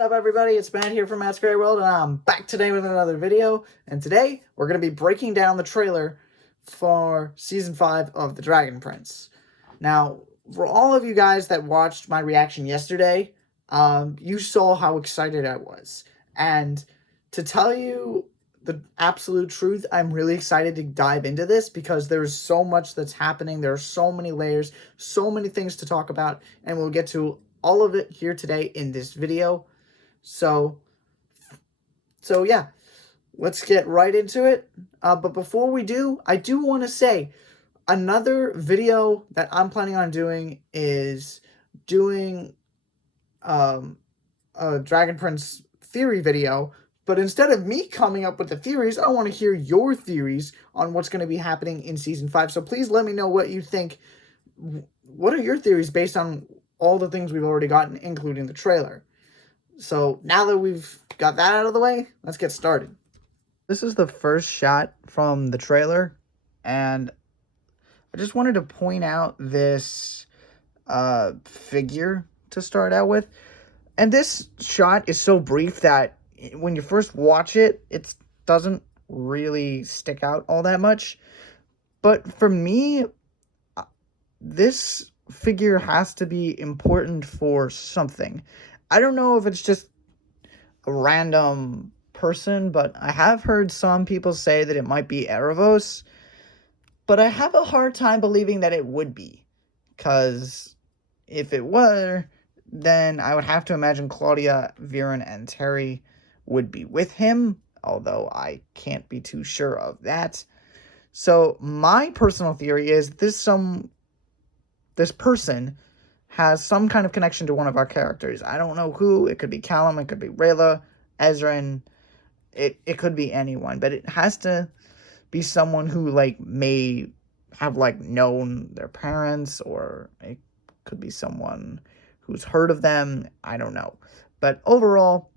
What's up, everybody? It's Matt here from Matt's Great World, and I'm back today with another video. And today we're going to be breaking down the trailer for season 5 of The Dragon Prince. Now, for all of you guys that watched my reaction yesterday, you saw how excited I was. And to tell you the absolute truth, I'm really excited to dive into this because there's so much that's happening. There are so many layers, so many things to talk about, and we'll get to all of it here today in this video. So yeah, let's get right into it. But before we do, I do want to say another video that I'm planning on doing is doing a Dragon Prince theory video. But instead of me coming up with the theories, I want to hear your theories on what's going to be happening in Season 5. So please let me know what you think. What are your theories based on all the things we've already gotten, including the trailer? So now that we've got that out of the way, let's get started. This is the first shot from the trailer, and I just wanted to point out this figure to start out with. And this shot is so brief that when you first watch it, it doesn't really stick out all that much. But for me, this figure has to be important for something. I don't know if it's just a random person, but I have heard some people say that it might be Erebos, but I have a hard time believing that it would be, because if it were, then I would have to imagine Claudia, Viren, and Terry would be with him, although I can't be too sure of that. So my personal theory is this person has some kind of connection to one of our characters. I don't know who. It could be Callum, it could be Rayla, Ezran. It could be anyone, but it has to be someone who, like, may have, like, known their parents, or it could be someone who's heard of them. I don't know. But overall,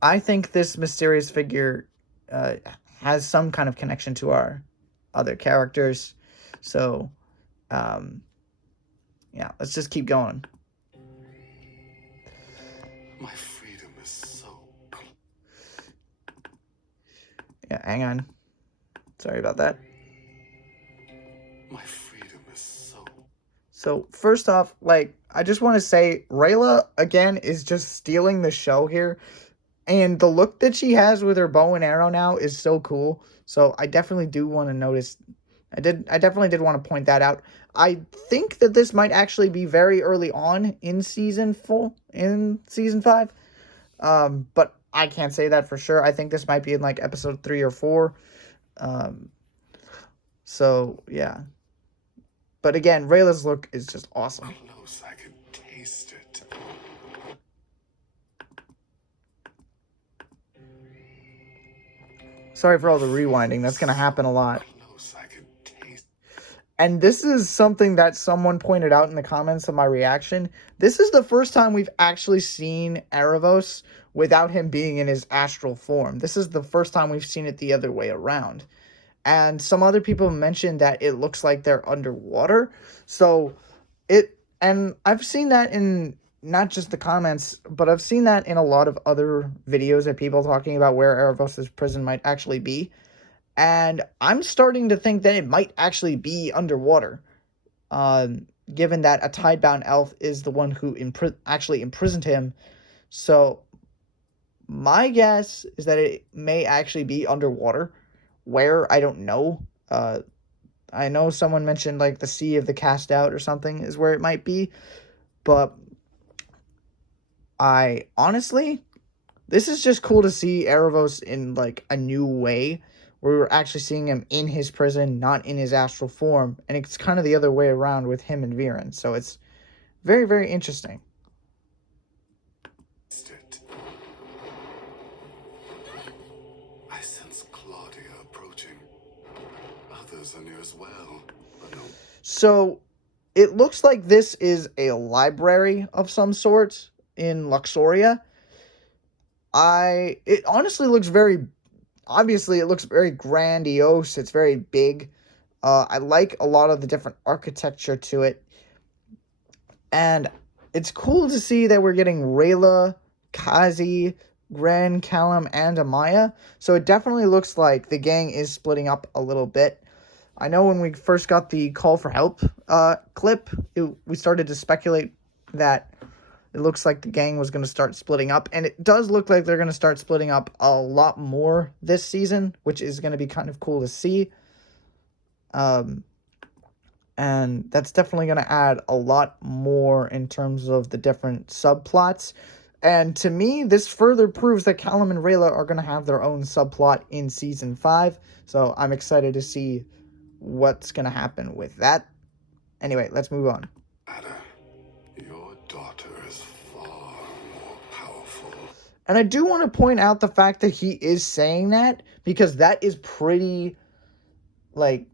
I think this mysterious figure has some kind of connection to our other characters. So, yeah, let's just keep going. My freedom is so... Yeah, hang on. Sorry about that. My freedom is so... So, first off, like, I just want to say, Rayla, again, is just stealing the show here. And the look that she has with her bow and arrow now is so cool. So, I definitely do want to notice... I definitely did want to point that out. I think that this might actually be very early on in season 5. But I can't say that for sure. I think this might be in, like, episode 3 or 4. So, yeah. But again, Rayla's look is just awesome. Close, I can taste it. Sorry for all the rewinding. That's going to happen a lot. Close, I can taste... And this is something that someone pointed out in the comments of my reaction. This is the first time we've actually seen Erebos without him being in his astral form. This is the first time we've seen it the other way around. And some other people mentioned that it looks like they're underwater. So and I've seen that in not just the comments, but I've seen that in a lot of other videos of people talking about where Erebos' prison might actually be. And I'm starting to think that it might actually be underwater, given that a tidebound elf is the one who actually imprisoned him. So my guess is that it may actually be underwater. Where, I don't know. I know someone mentioned, like, the Sea of the Cast Out or something is where it might be. But I honestly, this is just cool to see Erebos in, like, a new way, where we're actually seeing him in his prison, not in his astral form. And it's kind of the other way around with him and Viren. So it's very, very interesting. I sense Claudia approaching. Others are near as well, but no. So it looks like this is a library of some sort in Luxoria. It honestly looks very... Obviously, it looks very grandiose. It's very big. I like a lot of the different architecture to it. And it's cool to see that we're getting Rayla, Kazi, Gren, Callum, and Amaya. So it definitely looks like the gang is splitting up a little bit. I know when we first got the call for help clip, we started to speculate that it looks like the gang was going to start splitting up. And it does look like they're going to start splitting up a lot more this season, which is going to be kind of cool to see. And that's definitely going to add a lot more in terms of the different subplots. And to me, this further proves that Callum and Rayla are going to have their own subplot in Season 5. So I'm excited to see what's going to happen with that. Anyway, let's move on. Your daughter is far more powerful. And I do want to point out the fact that he is saying that, because that is pretty, like,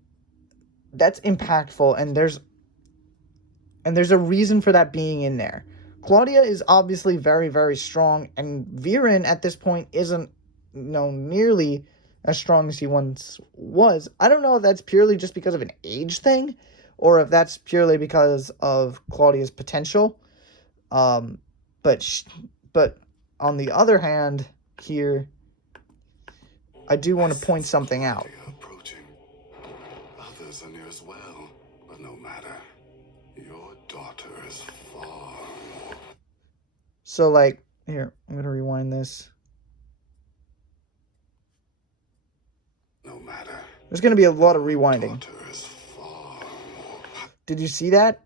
that's impactful, and there's a reason for that being in there. Claudia is obviously very, very strong, and Viren at this point isn't, nearly as strong as he once was. I don't know if that's purely just because of an age thing, or if that's purely because of Claudia's potential. But on the other hand, here, I do want to point something out. Approaching. Others are near as well, but no matter. Your daughter is far more. So, like, here, I'm going to rewind this. No matter. There's going to be a lot of rewinding. Did you see that?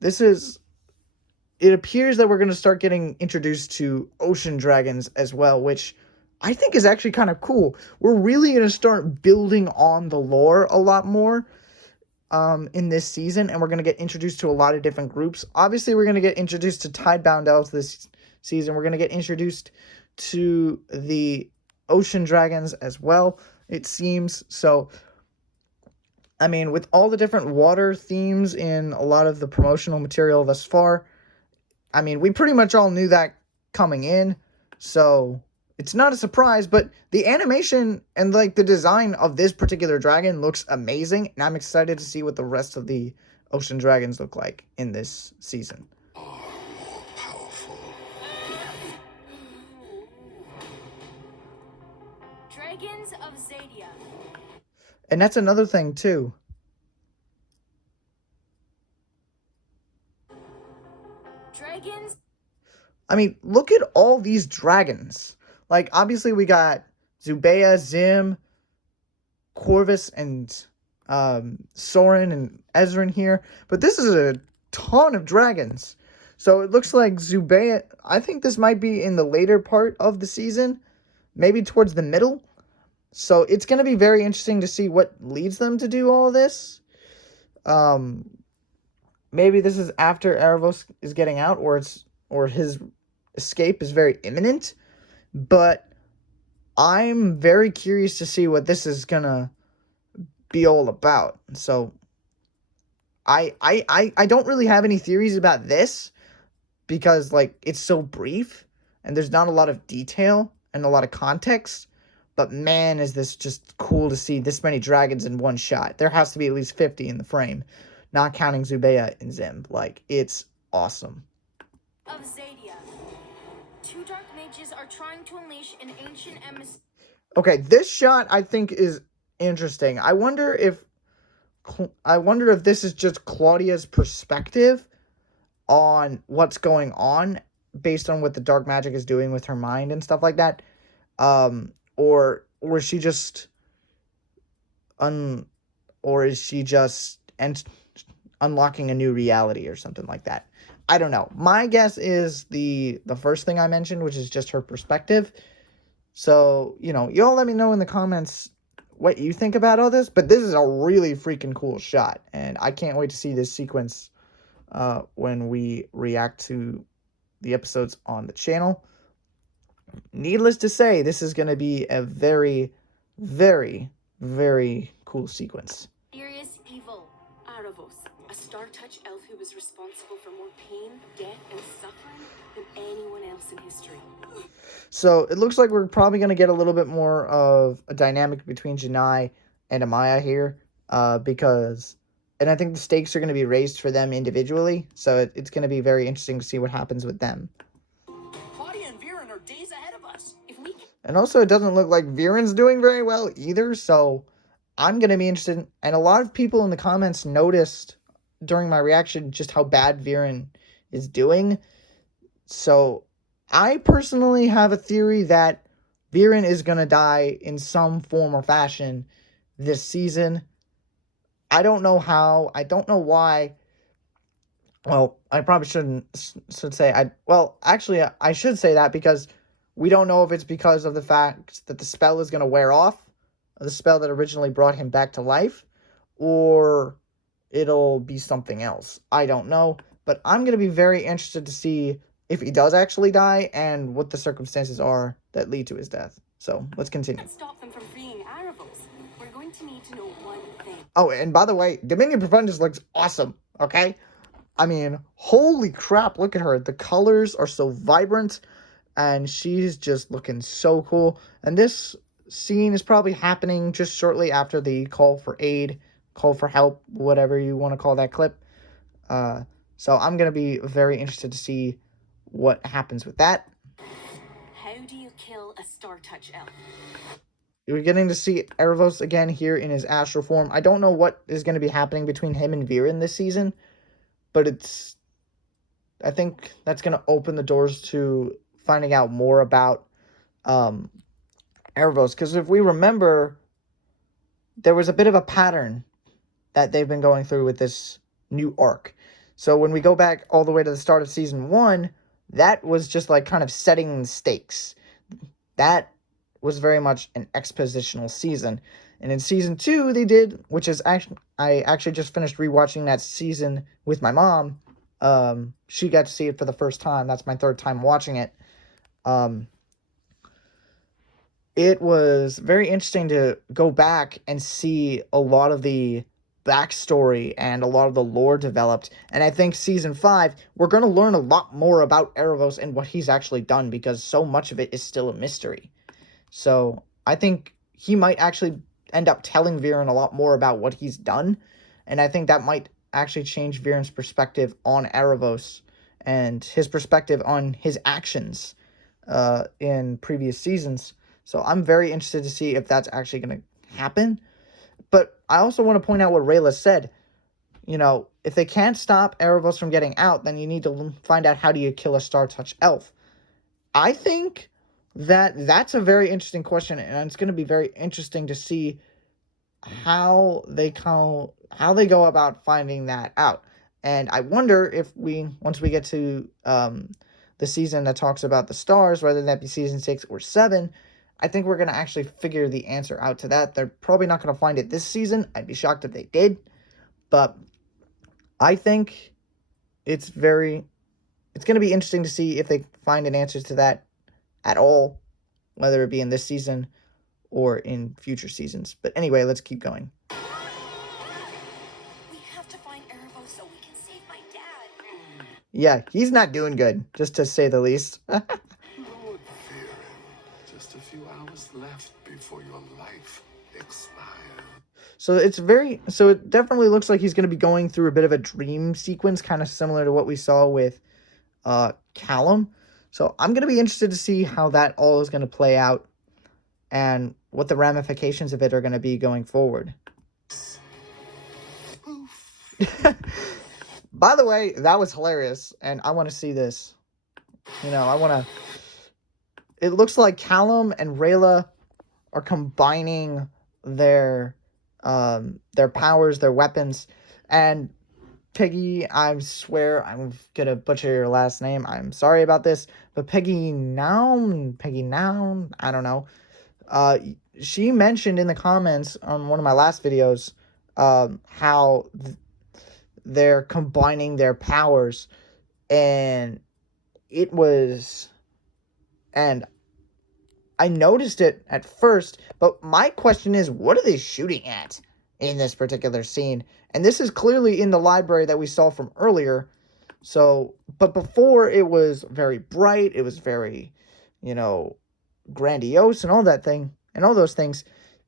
It appears that we're going to start getting introduced to ocean dragons as well, which I think is actually kind of cool. We're really going to start building on the lore a lot more in this season, and we're going to get introduced to a lot of different groups. Obviously, we're going to get introduced to Tidebound Elves this season. We're going to get introduced to the ocean dragons as well, it seems. So, I mean, with all the different water themes in a lot of the promotional material thus far, I mean, we pretty much all knew that coming in, so it's not a surprise, but the animation and, like, the design of this particular dragon looks amazing, and I'm excited to see what the rest of the ocean dragons look like in this season. More powerful. Dragons of Zadia. And that's another thing, too. Dragons. I mean, look at all these dragons. Like, obviously we got Zubeia, Zim, Corvus, and Soren and Ezrin here. But this is a ton of dragons. So it looks like Zubeia, I think this might be in the later part of the season. Maybe towards the middle. So it's going to be very interesting to see what leads them to do all of this. Maybe this is after Erebos is getting out, or his escape is very imminent. But I'm very curious to see what this is gonna be all about. So I don't really have any theories about this, because, like, it's so brief and there's not a lot of detail and a lot of context. But man, is this just cool to see this many dragons in one shot. There has to be at least 50 in the frame, not counting Zubeia and Zim. Like, it's awesome. Of Zadia. Two dark mages are trying to unleash an ancient emissary. Okay, this shot I think is interesting. I wonder if this is just Claudia's perspective on what's going on based on what the dark magic is doing with her mind and stuff like that. Or is she just unlocking a new reality or something like that? I don't know. My guess is the first thing I mentioned, which is just her perspective. So, y'all let me know in the comments what you think about all this. But this is a really freaking cool shot, and I can't wait to see this sequence when we react to the episodes on the channel. Needless to say, this is going to be a very, very, very cool sequence. Serious evil. Aravos, a Star-Touch elf who was responsible for more pain, death, and suffering than anyone else in history. So it looks like we're probably going to get a little bit more of a dynamic between Janai and Amaya here, because and I think the stakes are going to be raised for them individually. So it's going to be very interesting to see what happens with them. Claudia and Viren are days ahead of us. If we can And also, it doesn't look like Viren's doing very well either. So I'm going to be interested. And a lot of people in the comments noticed during my reaction just how bad Viren is doing. So I personally have a theory that Viren is going to die in some form or fashion this season. I don't know how. I don't know why. Well, I probably should say actually I should say that because we don't know if it's because of the fact that the spell is going to wear off, the spell that originally brought him back to life, or it'll be something else. I don't know, but I'm going to be very interested to see if he does actually die and what the circumstances are that lead to his death. So, let's continue. stop them from freeing Aravos, we're going to need to know one thing. Oh, and by the way, Dominion Profundus looks awesome, okay? I mean, holy crap, look at her. The colors are so vibrant, and she's just looking so cool. And this scene is probably happening just shortly after the call for aid, call for help, whatever you want to call that clip. So I'm going to be very interested to see what happens with that. How do you kill a Star Touch elf? We're getting to see Erebos again here in his astral form. I don't know what is going to be happening between him and Viren this season, but I think that's going to open the doors to finding out more about Erebos. Because if we remember, there was a bit of a pattern that they've been going through with this new arc. So when we go back all the way to the start of season 1, that was just like kind of setting the stakes. That was very much an expositional season. And in season 2, they did, which is actually, I actually just finished rewatching that season with my mom. She got to see it for the first time. That's my third time watching it. It was very interesting to go back and see a lot of the backstory and a lot of the lore developed. And I think season 5, we're going to learn a lot more about Erebos and what he's actually done, because so much of it is still a mystery. So I think he might actually end up telling Viren a lot more about what he's done. And I think that might actually change Viren's perspective on Erebos and his perspective on his actions in previous seasons. So I'm very interested to see if that's actually going to happen. But I also want to point out what Rayla said. You know, if they can't stop Erebos from getting out, then you need to find out how do you kill a Star Touch elf. I think that's a very interesting question, and it's going to be very interesting to see how they go about finding that out. And I wonder if once we get to the season that talks about the stars, whether that be season 6 or 7, I think we're going to actually figure the answer out to that. They're probably not going to find it this season. I'd be shocked if they did. But I think it's going to be interesting to see if they find an answer to that at all, whether it be in this season or in future seasons. But anyway, let's keep going. We have to find Erebos so we can save my dad. Yeah, he's not doing good, just to say the least. Lord Viren, just a few hours left before your life expires. So it definitely looks like he's going to be going through a bit of a dream sequence, kind of similar to what we saw with Callum. So I'm going to be interested to see how that all is going to play out and what the ramifications of it are going to be going forward. By the way, that was hilarious, and I want to see this. It looks like Callum and Rayla are combining their powers, their weapons, and Peggy, I swear I'm gonna butcher your last name. I'm sorry about this, but Peggy Noun, I don't know. She mentioned in the comments on one of my last videos how they're combining their powers, and I noticed it at first, but my question is, what are they shooting at in this particular scene? And this is clearly in the library that we saw from earlier. So, but before it was very bright, it was very, grandiose and all that thing, and all those things.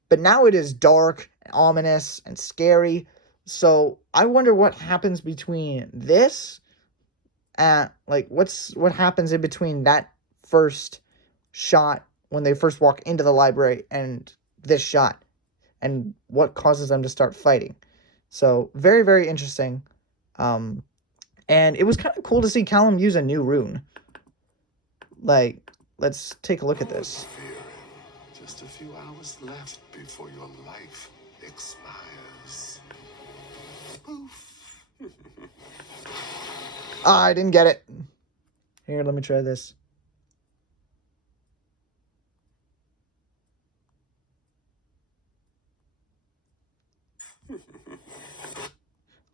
But now it is dark, and ominous, and scary. So I wonder what happens between this and like what happens in between that first shot when they first walk into the library and this shot, and what causes them to start fighting. So very, very interesting. And it was kind of cool to see Callum use a new rune. Like, let's take a look at this. Fear. Just a few hours left before your life expires. Poof. Ah, I didn't get it. Here, let me try this.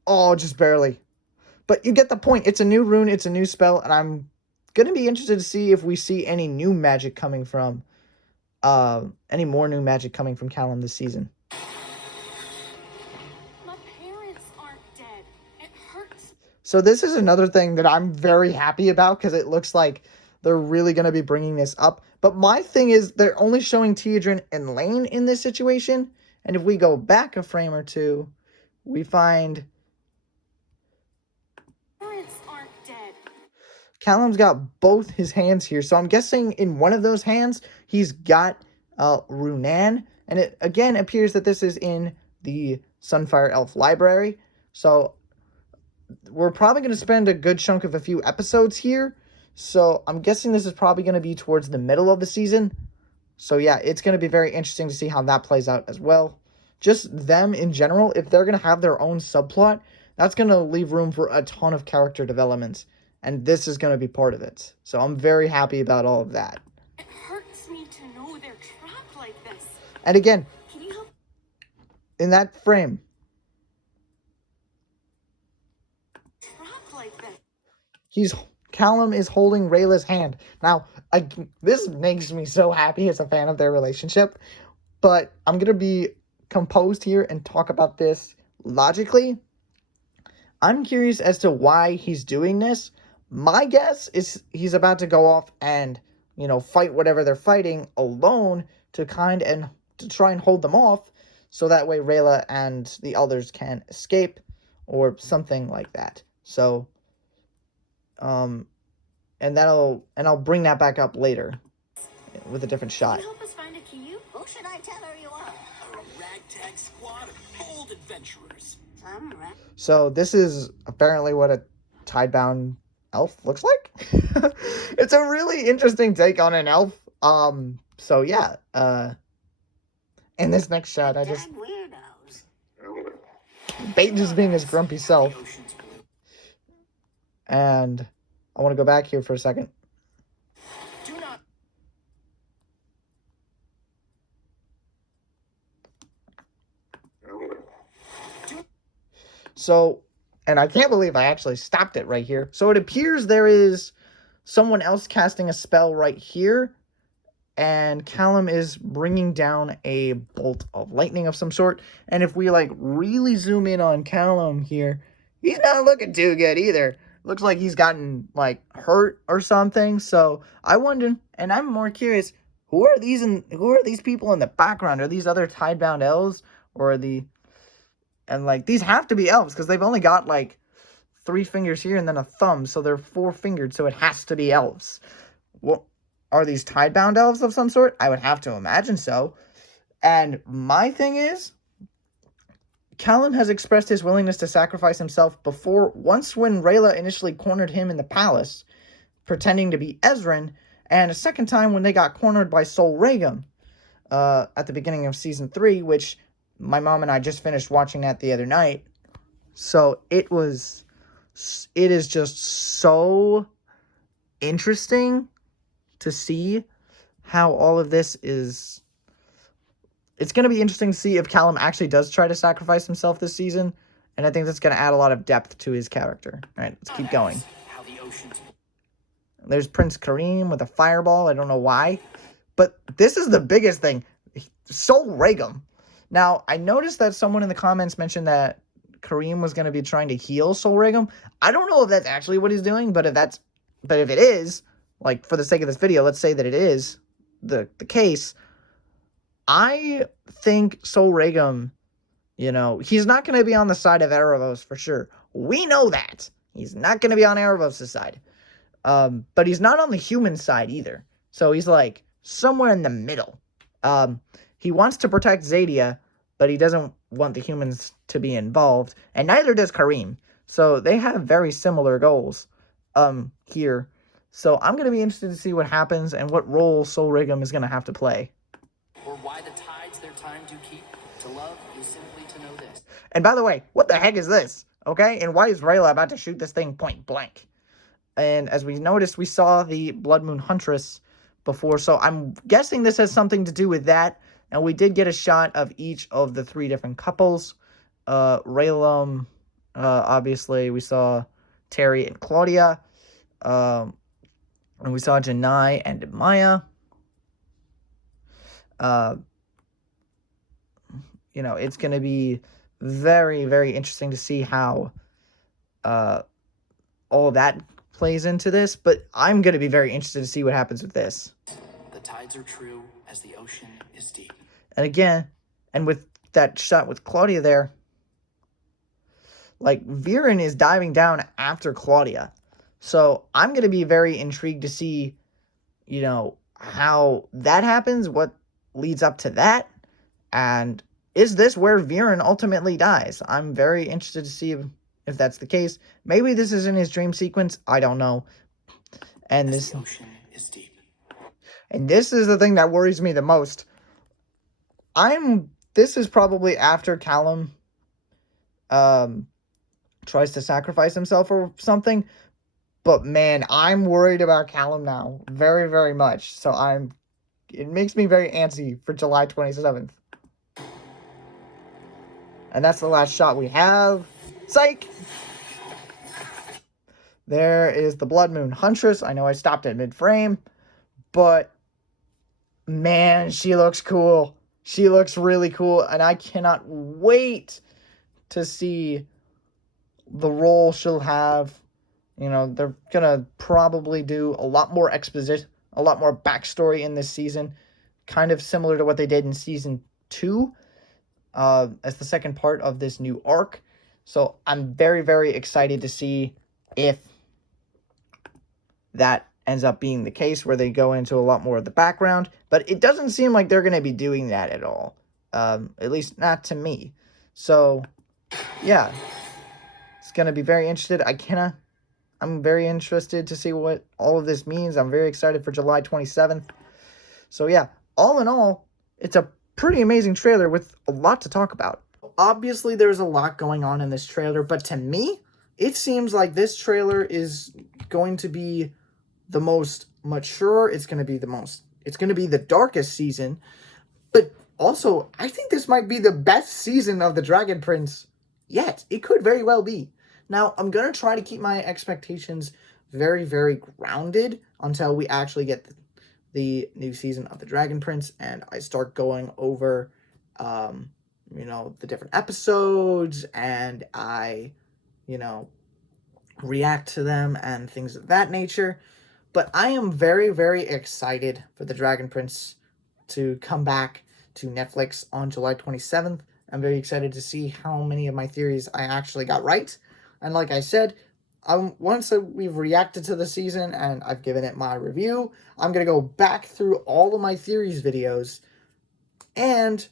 Oh, just barely. But you get the point. It's a new rune, it's a new spell, and I'm going to be interested to see if we see any new magic coming from, any more new magic coming from Callum this season. My parents aren't dead. It hurts. So this is another thing that I'm very happy about, because it looks like they're really going to be bringing this up. But my thing is, they're only showing Teodrin and Lane in this situation. And if we go back a frame or two, we find Parents aren't dead. Callum's got both his hands here. So I'm guessing in one of those hands, he's got Runan. And it again appears that this is in the Sunfire Elf Library. So we're probably going to spend a good chunk of a few episodes here. So I'm guessing this is probably going to be towards the middle of the season. So yeah, it's going to be very interesting to see how that plays out as well. Just them in general, if they're going to have their own subplot, that's going to leave room for a ton of character development. And this is going to be part of it. So I'm very happy about all of that. It hurts me to know they're trapped like this. And again, Can you help? in that frame, Trapped like this. Callum is holding Rayla's hand. Now, this makes me so happy as a fan of their relationship. But I'm going to be composed here and talk about this logically. I'm curious as to why he's doing this. My guess is he's about to go off and, fight whatever they're fighting alone to try and hold them off, so that way Rayla and the others can escape or something like that. So, and I'll bring that back up later with a different Can shot. you help us find a Kiyu? Who should I tell her you are? A ragtag squad of bold adventurers. Some rat. So this is apparently what a tidebound elf looks like. It's a really interesting take on an elf. So yeah, in this next shot, I just Weirdos. Bait just being his grumpy self. The ocean's blue. And I want to go back here for a second. Do not. So, and I can't believe I actually stopped it right here. So it appears there is someone else casting a spell right here. And Callum is bringing down a bolt of lightning of some sort. And if we really zoom in on Callum here, he's not looking too good either. Looks like he's gotten hurt or something. So I wonder, and I'm more curious, who are these people in the background? Are these other tidebound elves, or are these have to be elves, because they've only got 3 fingers here and then a thumb, so they're 4-fingered, so it has to be elves. Well, are these tidebound elves of some sort? I would have to imagine so. And my thing is, Callum has expressed his willingness to sacrifice himself before, once when Rayla initially cornered him in the palace, pretending to be Ezran, and a second time when they got cornered by Sol Regum at the beginning of Season 3, which my mom and I just finished watching that the other night. So it is just so interesting to see how all of this is. It's going to be interesting to see if Callum actually does try to sacrifice himself this season. And I think that's going to add a lot of depth to his character. All right, let's keep going. How the ocean's There's Prince Kareem with a fireball. I don't know why. But this is the biggest thing. Sol Regum. Now, I noticed that someone in the comments mentioned that Kareem was going to be trying to heal Sol Regum. I don't know if that's actually what he's doing, but if it is, for the sake of this video, let's say that it is the case. I think Sol Regum, You know, he's not going to be on the side of Erebos for sure. We know that. He's not going to be on Erebos' side. But he's not on the human side either. So he's like somewhere in the middle. He wants to protect Zadia, but he doesn't want the humans to be involved. And neither does Kareem. So they have very similar goals here. So I'm going to be interested to see what happens and what role Sol Riggum is going to have to play. Or why the tides their time do keep. To love is simply to know this. And by the way, what the heck is this? Okay? And why is Rayla about to shoot this thing point blank? And as we noticed, we saw the Blood Moon Huntress before. So I'm guessing this has something to do with that. And we did get a shot of each of the 3 different couples. Rayla, obviously, we saw Terry and Claudia. And we saw Janai and Maya. You know, it's going to be very, very interesting to see how all that plays into this. But I'm going to be very interested to see what happens with this. The tides are true as the ocean is deep. And again, and with that shot with Claudia there, like, Viren is diving down after Claudia. So I'm going to be very intrigued to see, you know, how that happens, what leads up to that, and is this where Viren ultimately dies? I'm very interested to see if that's the case. Maybe this is in his dream sequence. I don't know. And As the ocean is deep. And this is the thing that worries me the most. This is probably after Callum tries to sacrifice himself or something. But man, I'm worried about Callum now. Very, very much. So it makes me very antsy for July 27th. And that's the last shot we have. Psych! There is the Blood Moon Huntress. I know I stopped at mid-frame. But man, she looks cool. She looks really cool. And I cannot wait to see the role she'll have. You know, they're going to probably do a lot more exposition, a lot more backstory in this season. Kind of similar to what they did in Season 2. As the second part of this new arc. So I'm very, very excited to see if that ends up being the case, where they go into a lot more of the background. But it doesn't seem like they're going to be doing that at all. At least not to me. So, yeah. It's going to be very interested. I'm very interested to see what all of this means. I'm very excited for July 27th. So, yeah. All in all, it's a pretty amazing trailer with a lot to talk about. Obviously, there's a lot going on in this trailer, but to me, it seems like this trailer is going to be the most mature. It's going to be the darkest season, but also, I think this might be the best season of the Dragon Prince yet. It could very well be. Now, I'm going to try to keep my expectations very, very grounded until we actually get the new season of the Dragon Prince, and I start going over, you know, the different episodes, and I, you know, react to them and things of that nature. But I am very, very excited for the Dragon Prince to come back to Netflix on July 27th. I'm very excited to see how many of my theories I actually got right. And like I said, once we've reacted to the season and I've given it my review, I'm going to go back through all of my theories videos and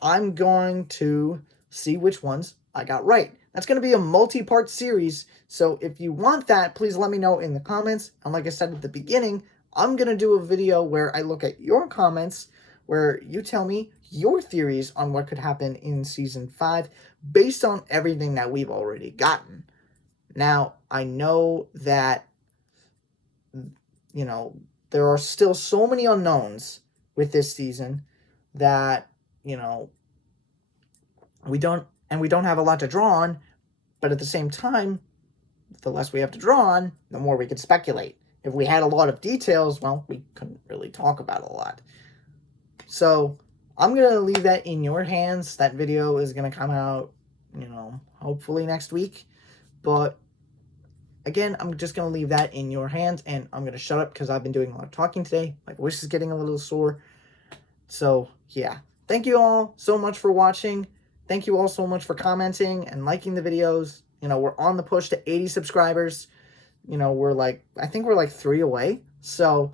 I'm going to see which ones I got right. That's going to be a multi-part series, so if you want that, please let me know in the comments. And like I said at the beginning, I'm going to do a video where I look at your comments, where you tell me your theories on what could happen in Season 5 based on everything that we've already gotten. Now, I know that, you know, there are still so many unknowns with this season that, you know, we don't have a lot to draw on, but at the same time, the less we have to draw on, the more we can speculate. If we had a lot of details, well, we couldn't really talk about a lot. So, I'm going to leave that in your hands. That video is going to come out, you know, hopefully next week. But, again, I'm just going to leave that in your hands, and I'm going to shut up because I've been doing a lot of talking today. My voice is getting a little sore. So, yeah. Thank you all so much for watching, Thank you all so much for commenting and liking the videos. You know, we're on the push to 80 subscribers. You know, I think we're like 3 away. So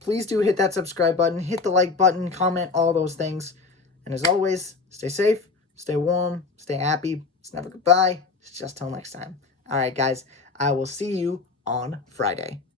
please do hit that subscribe button, hit the like button, comment, all those things. And as always, stay safe, stay warm, stay happy. It's never goodbye. It's just till next time. All right, guys, I will see you on Friday.